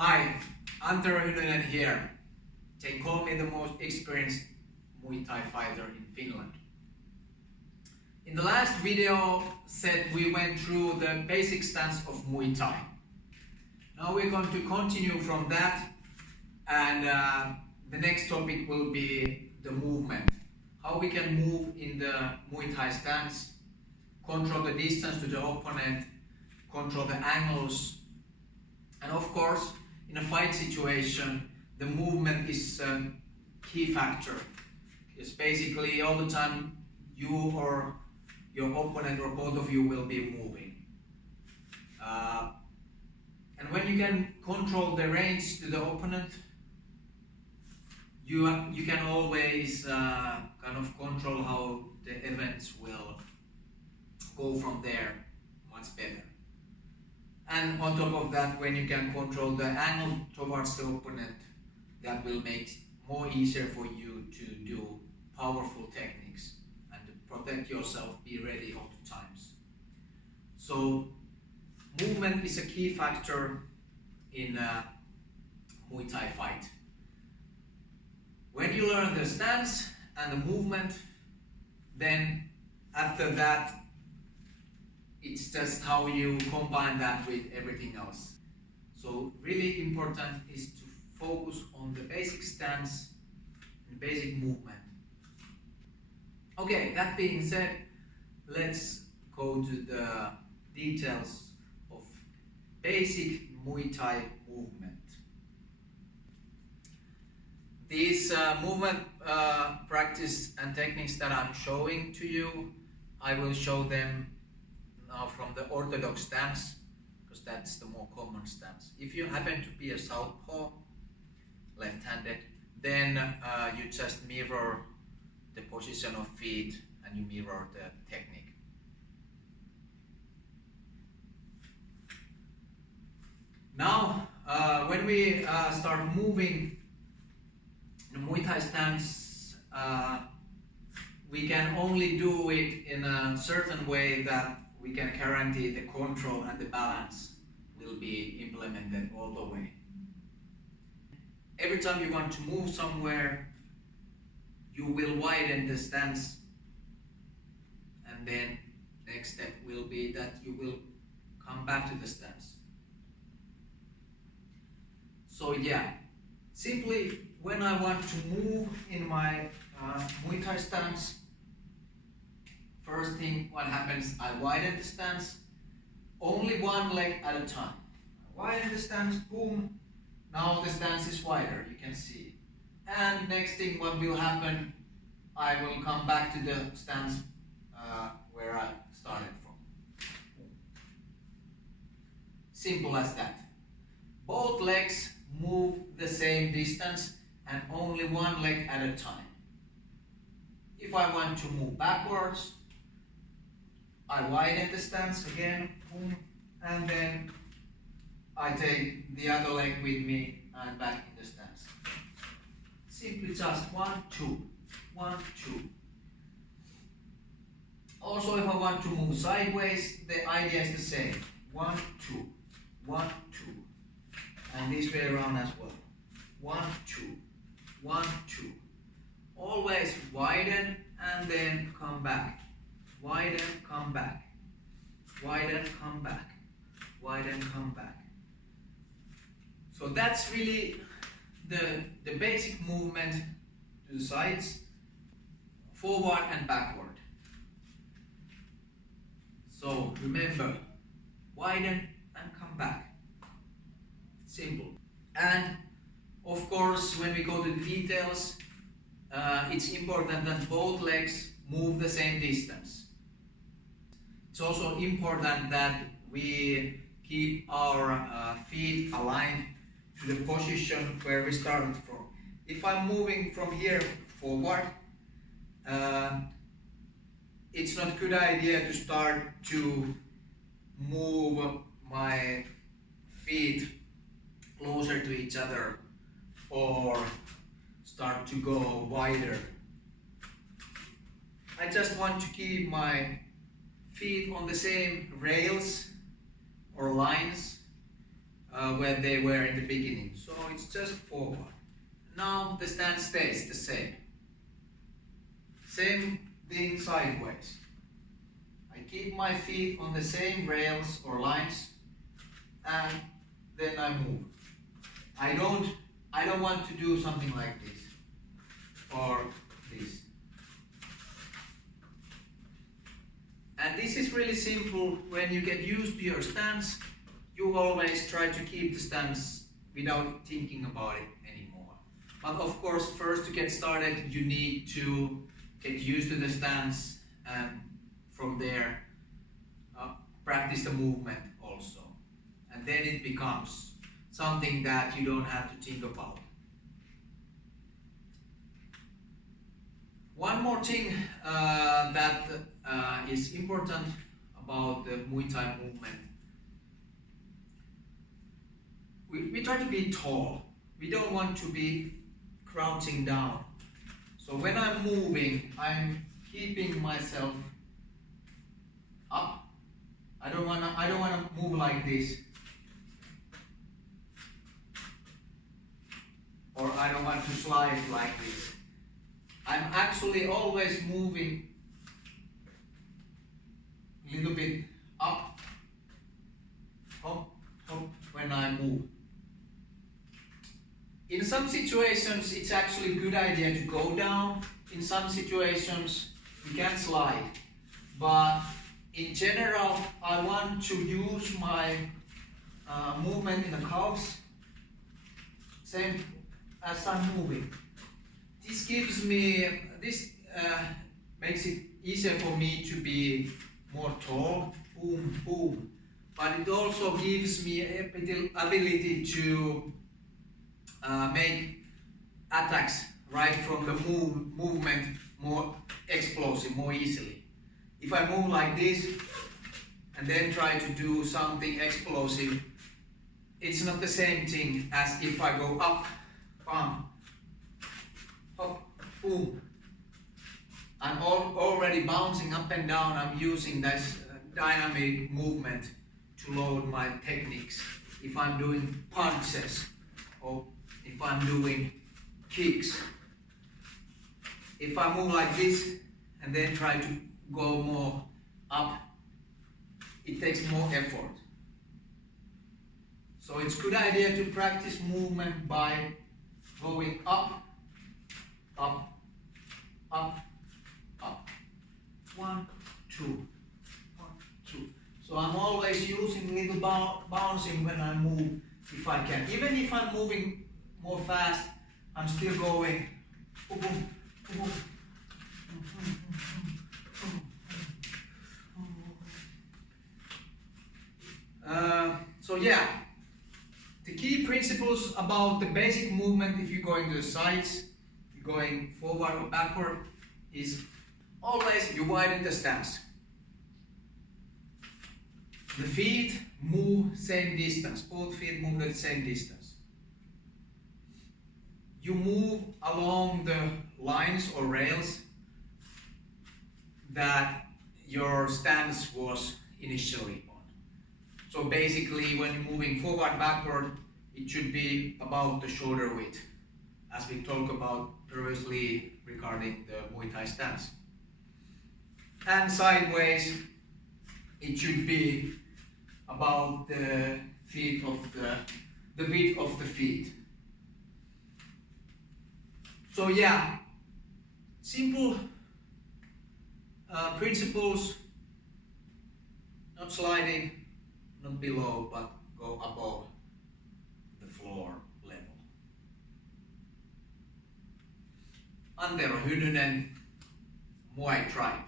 Hi, Antero Hylynen here. They call me the most experienced Muay Thai fighter in Finland. In the last video set we went through the basic stance of Muay Thai. Now we're going to continue from that, and the next topic will be the movement. How we can move in the Muay Thai stance, control the distance to the opponent, control the angles, and of course in a fight situation the movement is a key factor. It's basically all the time you or your opponent or both of you will be moving. And when you can control the range to the opponent, you can always kind of control how the events will go from there much better. And on top of that, when you can control the angle towards the opponent, that will make it more easier for you to do powerful techniques and to protect yourself, be ready all the times. So movement is a key factor in a Muay Thai fight. When you learn the stance and the movement, then after that it's just how you combine that with everything else. So really important is to focus on the basic stance and basic movement. Okay, that being said, let's go to the details of basic Muay Thai movement. These movement practice and techniques that I'm showing to you, I will show them now from the orthodox stance, because that's the more common stance. If you happen to be a southpaw, left-handed, then you just mirror the position of feet and you mirror the technique. Now, when we start moving the Muay Thai stance, we can only do it in a certain way that we can guarantee the control and the balance will be implemented all the way. Every time you want to move somewhere, you will widen the stance, and then next step will be that you will come back to the stance. So yeah, simply when I want to move in my Muay Thai stance, first thing what happens, I widen the stance, only one leg at a time. I widen the stance, boom, now the stance is wider, you can see. And next thing what will happen, I will come back to the stance where I started from. Simple as that. Both legs move the same distance and only one leg at a time. If I want to move backwards, I widen the stance again, boom, and then I take the other leg with me and back in the stance. Simply just 1, 2, 1, 2. Also, if I want to move sideways, the idea is the same. 1, 2, 1, 2. And this way around as well. 1, 2, 1, 2. Always widen and then come back. Widen, come back. Widen, come back. Widen, come back. So that's really the basic movement to the sides, forward and backward. So remember, widen and come back. Simple. And of course, when we go to the details, it's important that both legs move the same distance. It's also important that we keep our feet aligned to the position where we started from. If I'm moving from here forward, it's not a good idea to start to move my feet closer to each other or start to go wider. I just want to keep my feet on the same rails or lines where they were in the beginning. So it's just forward. Now the stance stays the same. Same thing sideways. I keep my feet on the same rails or lines, and then I move. I don't want to do something like this or this. And this is really simple. When you get used to your stance, you always try to keep the stance without thinking about it anymore. But of course, first to get started, you need to get used to the stance, and from there practice the movement also. And then it becomes something that you don't have to think about. One more thing that is important about the Muay Thai movement. We try to be tall. We don't want to be crouching down. So when I'm moving, I'm keeping myself up. I don't wanna move like this. Or I don't want to slide like this. I'm actually always moving a little bit up, hop, hop when I move. In some situations, it's actually a good idea to go down. In some situations, you can slide. But in general, I want to use my movement in the calves, same as I'm moving. This makes it easier for me to be more tall, boom, boom. But it also gives me ability to make attacks right from the movement more explosive, more easily. If I move like this and then try to do something explosive, it's not the same thing as if I go up, bam, hop, boom. I'm already bouncing up and down. I'm using this dynamic movement to load my techniques. If I'm doing punches or if I'm doing kicks. If I move like this and then try to go more up, it takes more effort. So it's a good idea to practice movement by going up, up, up, up. 1, 2, 1, 2. So I'm always using little bouncing when I move if I can. Even if I'm moving more fast, I'm still going. So yeah, the key principles about the basic movement, if you're going to the sides, you're going forward or backward, is always you widen the stance. The feet move same distance, both feet move the same distance. You move along the lines or rails that your stance was initially on. So basically when you're moving forward, backward, it should be about the shoulder width, as we talked about previously regarding the Muay Thai stance. And sideways, it should be about the width of the feet. So yeah, simple principles, not sliding, not below, but go above the floor level. Antero Hynynen, Muay Tribe.